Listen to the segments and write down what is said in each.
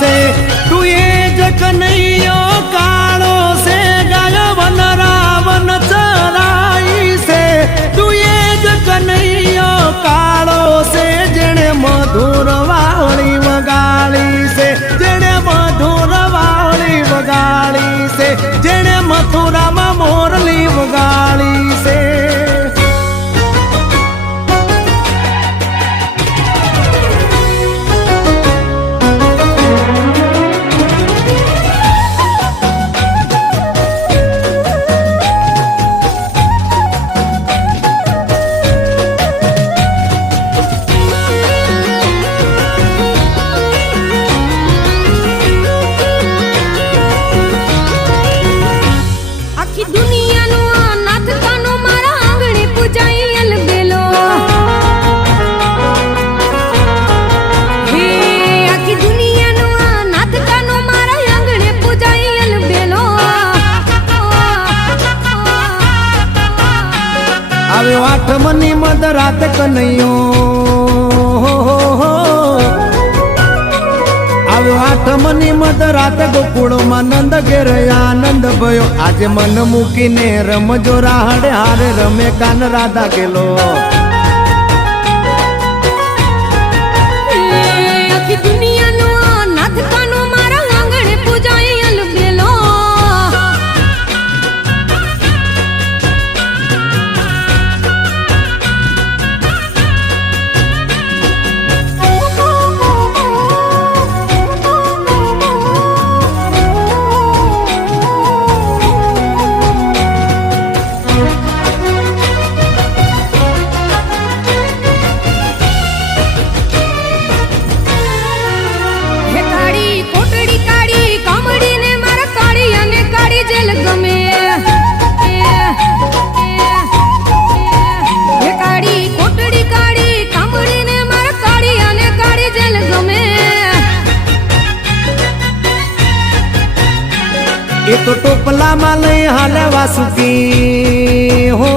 से तू ये जग नहीं कालो से गायो वन रावण चराई से तू ये जग नहीं कालो से जेने मधुर वाली वगाड़ी से जेने मधुर वाली वगाड़ी से जेने मथुरा में मोरली वगाड़ी से आठमनी मद रात कन्हैयो આવ્યો આઠમની મદ રાત ગોકુળમાં નંદ ઘેર આનંદ ભયો આજે મન મૂકીને રમજો રાહડે હારે રમે કાન રાધા કેલો આખી દુનિયાનો નાથ કાનો મારા આંગણે પૂજાય અલબેલો એ તો ટોપલામાં લઈ હાલે વાસુકી હો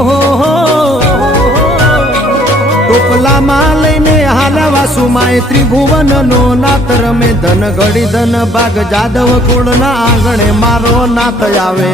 ટોપલામાં લઈને હાલે વાસુમાં ત્રિભુવનનો નાથ રમે ધન ઘડી ધન ભાગ જાદવ કુળના આંગણે મારો નાથ આવે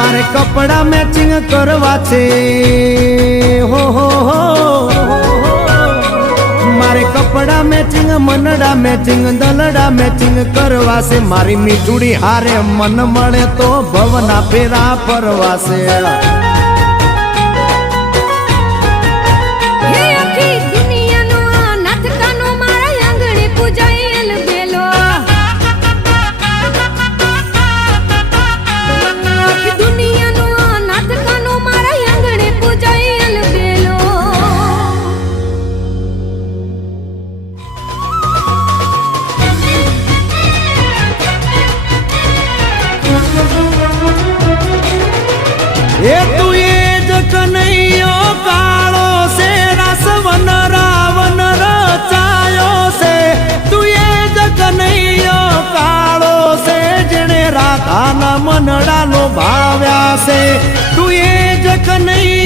મારે કપડા મેચિંગ કરવા છે હો મારે કપડા મેચિંગ મનડા મેચિંગ દલડા મેચિંગ કરવાશે મારી મીઠુડી હારે મન મળે તો ભવના ફેરા ફરવાશે હે આખી દુનિયાનો નાથ કાનો મારા આંગણે પૂજાયેલ બેલો આખી દુનિયાનો નાથ કાનો મારા આંગણે પૂજાયેલ બેલો એ તું એ જ કનૈયો કાળો છે રાસવન રાવણ રચાયો છે તું એ જ કનૈયો કાળો છે જેણે રાધાના મનડા લો ભાવ્યા છે તું એ જ કનૈયો